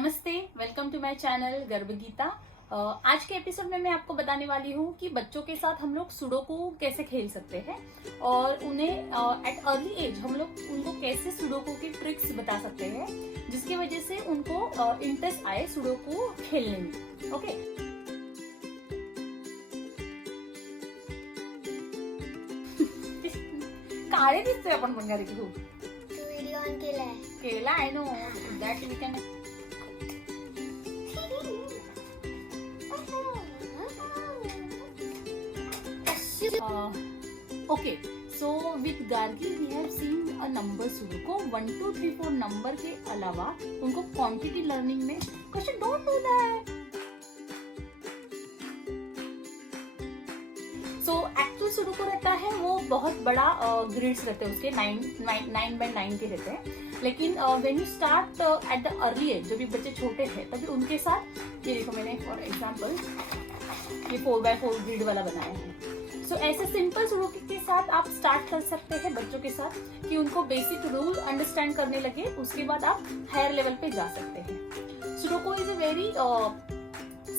नमस्ते, welcome to my channel गर्भ गीता। आज के एपिसोड में मैं आपको बताने वाली हूँ कि बच्चों के साथ हम लोग सुडोकू कैसे खेल सकते हैं और उन्हें एट अर्ली एज हम लोग उनको कैसे सुडोकू की ट्रिक्स बता सकते हैं जिसकी वजह से उनको इंटरेस्ट आए सुडोकू खेलने में। ओके, काळे दिसतोय आपण बंगाली खूप व्हिडिओ ऑन केलाय. केला आहे know that we can. Okay, so with Gargi we have seen a number sudoku 1 2 3 4 number के अलावा उनको क्वांटिटी लर्निंग में question don't do that. So actual sudoku रहता है वो बहुत बड़ा ग्रिड्स रहते हैं उसके 9 by 9 के रहते हैं. लेकिन when you start at the early age, जब भी बच्चे छोटे हैं तभी उनके साथ ये देखो मैंने फॉर एग्जांपल ये 4 by 4 ग्रिड वाला बनाया है. सो ऐसे सिंपल सुडोकू के साथ आप स्टार्ट कर सकते हैं बच्चों के साथ कि उनको बेसिक रूल अंडरस्टैंड करने लगे. उसके बाद आप हायर लेवल पे जा सकते हैं. Sudoku is a very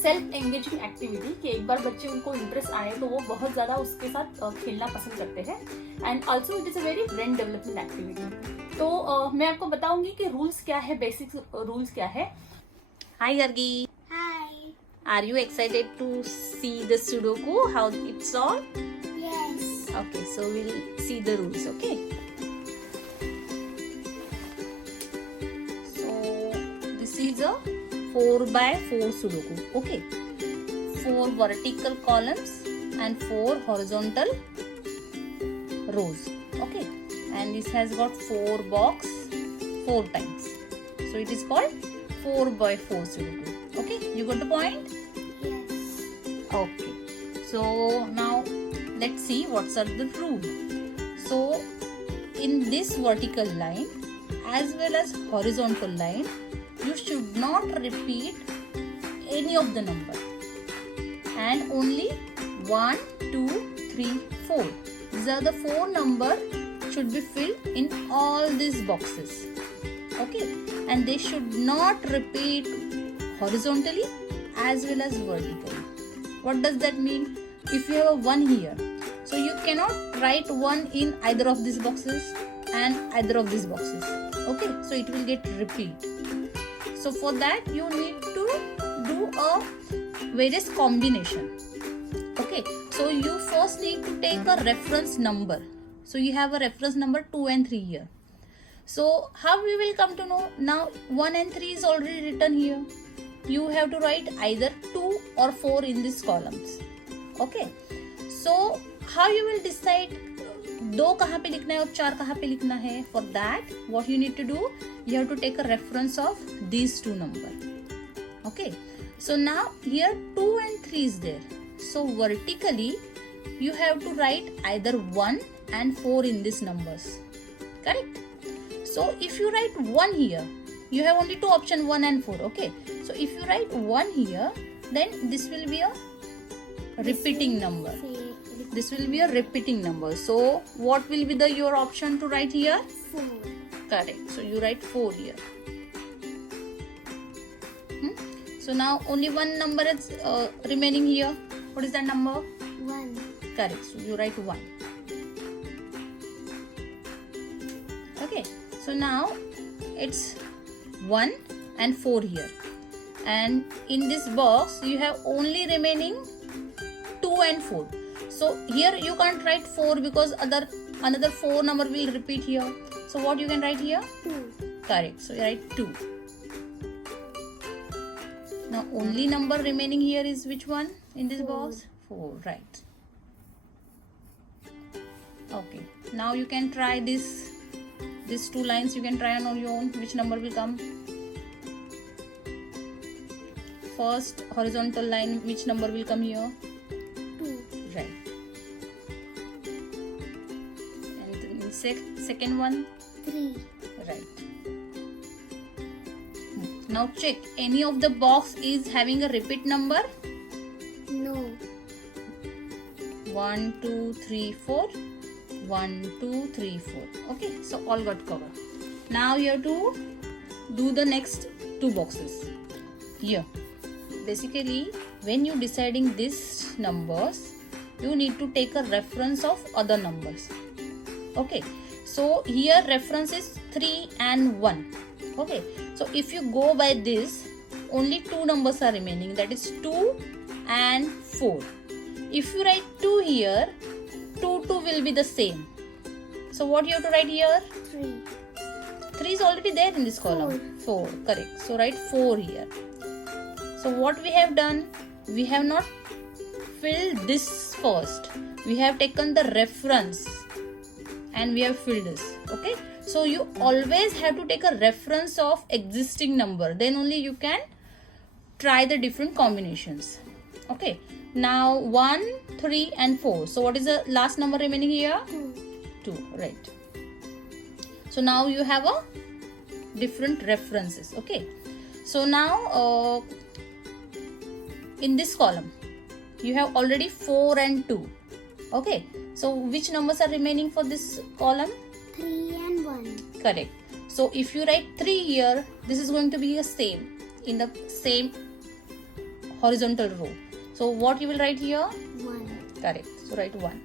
self engaging activity कि एक बार बच्चे उनको इंटरेस्ट आए तो वो बहुत ज्यादा उसके साथ खेलना पसंद करते हैं. And also it is a very brain development activity. तो मैं आपको बताऊंगी कि रूल्स क्या है, बेसिक रूल्स क्या है. हाय गर्गी, हाय. are you excited to see the sudoku how it's solved? Yes. Okay, so we'll see the rules. Okay, so this is a 4 by 4 sudoku. Okay, 4 vertical columns and 4 horizontal rows. Okay, and this has got 4 box 4 times, so it is called 4 by 4 sudoku. Okay, you got the point? Yes. Okay, so now let's see what's are the rule. So in this vertical line as well as horizontal line, you should not repeat any of the number, and only 1 2 3 4, these are the 4 number should be filled in all these boxes. Okay, and they should not repeat horizontally as well as vertically. What does that mean? If you have a 1 here, so you cannot write 1 in either of these boxes and either of these boxes. Okay, so it will get repeat. So for that you need to do a various combination. Okay, so you first need to take a reference number. So you have a reference number 2 and 3 here. So how we will come to know? Now 1 and 3 is already written here. You have to write either 2 or 4 in these columns. Okay, so how you will decide 2 कहाँ पे लिखना है और 4 कहाँ पे लिखना है? For that what you need to do, you have to take a reference of these 2 number. Okay, so now here 2 and 3 is there, so vertically you have to write either 1 and 4 in these numbers. Correct? So if you write 1 here, you have only 2 option 1 and 4. Okay, so if you write 1 here, then this will be a repeating number. This will be a repeating number. So what will be the your option to write here? 4. Correct, so you write 4 here. So now only one number is remaining here. What is that number? 1. Correct, so you write 1. Okay, so now it's 1 and 4 here, and in this box you have only remaining 2 and 4. So here you can't write 4 because another 4 number will repeat here. So what you can write here? 2. Correct, so you write 2. Now only number remaining here is which one in this 4. box? 4, right. Okay, now you can try these 2 lines. You can try on your own which number will come. First horizontal line, which number will come here? 2. Right. And in second one? 3. Right. Now check, any of the box is having a repeat number? No. 1 2 3 4. 1 2 3 4. Okay, so all got covered. Now you have to do the next two boxes here. Basically, when you deciding these numbers, you need to take a reference of other numbers. Okay, so here reference is 3 and 1. Okay, so if you go by this, only two numbers are remaining, that is 2 and 4. If you write 2 here, 2 will be the same. So what you have to write here? 3. 3 is already there in this column. 4, correct. So write 4 here. So what we have done? We have not filled this first. We have taken the reference and we have filled this. Okay. So you always have to take a reference of existing number. Then only you can try the different combinations. Okay. Now 1, 3 and 4. So what is the last number remaining here? 2. Right. So now you have a different references. Okay. So now in this column you have already 4 and 2. Okay. So which numbers are remaining for this column? 3 and 1. Correct. So if you write 3 here, this is going to be the same in the same horizontal row. So what you will write here? 1. Correct. So write 1.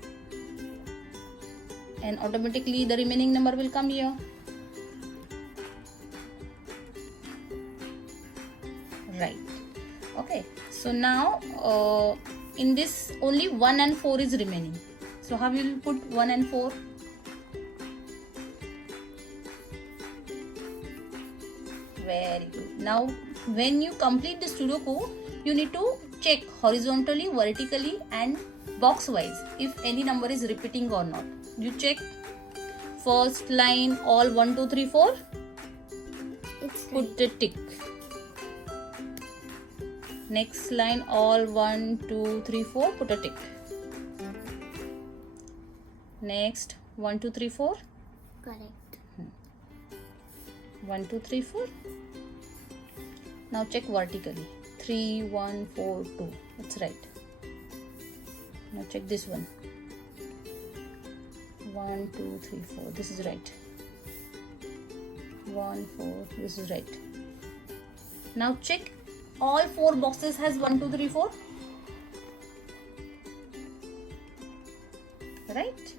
And automatically the remaining number will come here. Right. Okay. So now in this only 1 and 4 is remaining. So how will you put 1 and 4? Very good. Now when you complete the Sudoku, you need to check horizontally, vertically and box wise if any number is repeating or not. You check first line all 1, 2, 3, 4. It's Put the tick. Next line all 1, 2, 3, 4. Put a tick. Next 1, 2, 3, 4. correct. 1, 2, 3, 4. Now check vertically. 3, 1, 4, 2. That's right. Now check this one. 1, 2, 3, 4. This is right. 1, 4. This is right. Now check all 4 boxes has 1, 2, 3, 4. Right?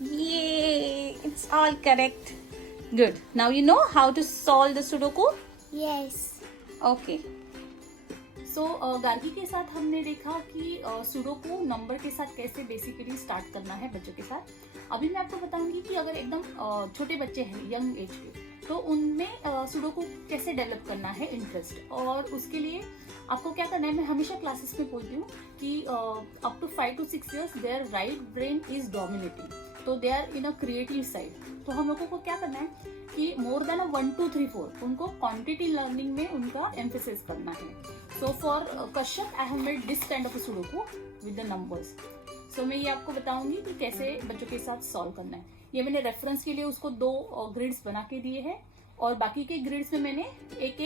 Yay! It's all correct. Good. Now you know how to solve the Sudoku? Yes. Okay so Gargi के साथ हमने देखा कि sudoku number के साथ कैसे basically start करना है बच्चों के साथ. अभी मैं आपको बताऊंगी कि अगर एकदम छोटे बच्चे हैं यंग एज के, तो उनमें सुडोकू कैसे डेवलप करना है इंटरेस्ट. और उसके लिए आपको क्या करना है, मैं हमेशा क्लासेस में बोलती हूँ कि up to 5 to 6 years there right brain is dominating, तो they are in a creative side. तो हम लोगों को क्या करना है कि मोर देन 1, 2, 3, 4 उनको क्वांटिटी लर्निंग में उनका एम्फेसिस करना है. So for Kashyap I have made this kind of sudoku with the numbers. सो मैं ये आपको बताऊंगी कि कैसे बच्चों के साथ सॉल्व करना है. ये मैंने रेफरेंस के लिए उसको 2 ग्रिड्स बना के दिए हैं और बाकी के ग्रिड्स में मैंने एक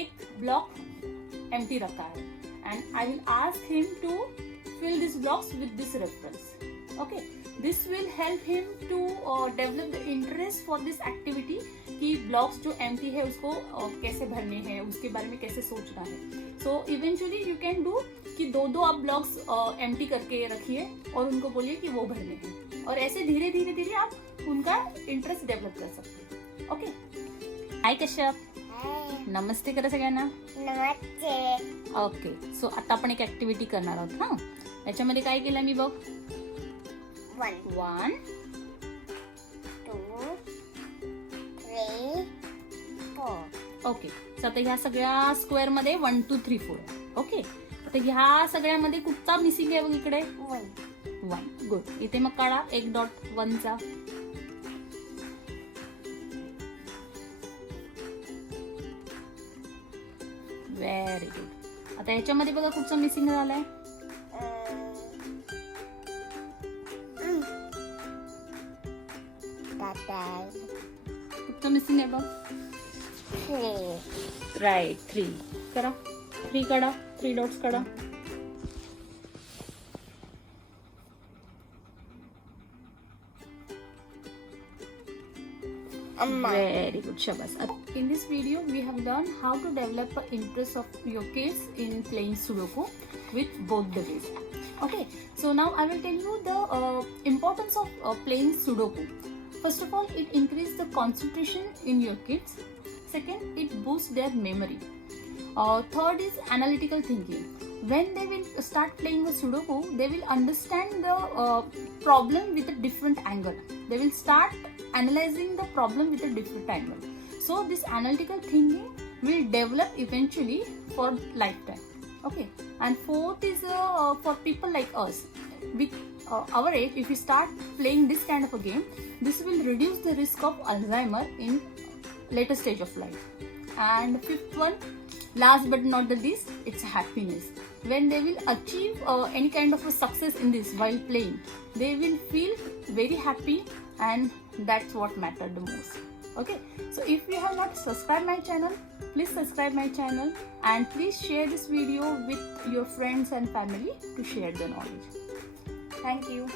ब्लॉक एम्प्टी रखा है. And I will ask him to fill these blocks with this reference. Okay, this will help him to develop the interest for this activity कि blocks जो empty है उसको कैसे भरने हैं, उसके बारे में कैसे सोचना है. So eventually you can do कि 2 आप blocks empty करके रखिए और उनको बोलिए कि वो भरने हैं, और ऐसे धीरे धीरे आप उनका इंटरेस्ट डेव्हलप कर सकते. ओके. हाय कश्यप. नमस्ते करा सगळ्यांना. नमस्ते. ओके. सो आता आपण एक ऍक्टिव्हिटी करणार आहोत. हा, याच्यामध्ये काय केलं मी बघ. 1, 2, 3, 4. ओके. सो आता ह्या सगळ्या स्क्वेअर मध्ये 1, 2, 3, 4. ओके. आता ह्या सगळ्यामध्ये कुठचा मिसिंग आहे बघ इकडे. 1. गुड. इथे मग काढा एक डॉट 1 चा. Very good. आता ह्याच्यामध्ये बघा कुठचा मिसिंग झालाय. कुठचं मिसिंग आहे बघ. 3. राईट. 3 करा. 3 काढा. 3 डॉट्स काढा. Amma. Very good, Shabas. In this video, we have learned how to develop an interest of your kids in playing Sudoku with both the ways. Okay, so now I will tell you the importance of playing Sudoku. First of all, it increases the concentration in your kids. Second, it boosts their memory. Third is analytical thinking. When they will start playing the Sudoku, they will understand the problem with a different angle. They will start analyzing the problem with a different angle. So this analytical thinking will develop eventually for lifetime. Okay. And fourth is for people like us. With our age, if we start playing this kind of a game, this will reduce the risk of Alzheimer in later stage of life. And fifth one, last but not the least, it's happiness. When they will achieve any kind of a success in this while playing, they will feel very happy, and that's what matters the most. Okay, so if you have not subscribed my channel, please subscribe my channel and please share this video with your friends and family to share the knowledge. Thank you.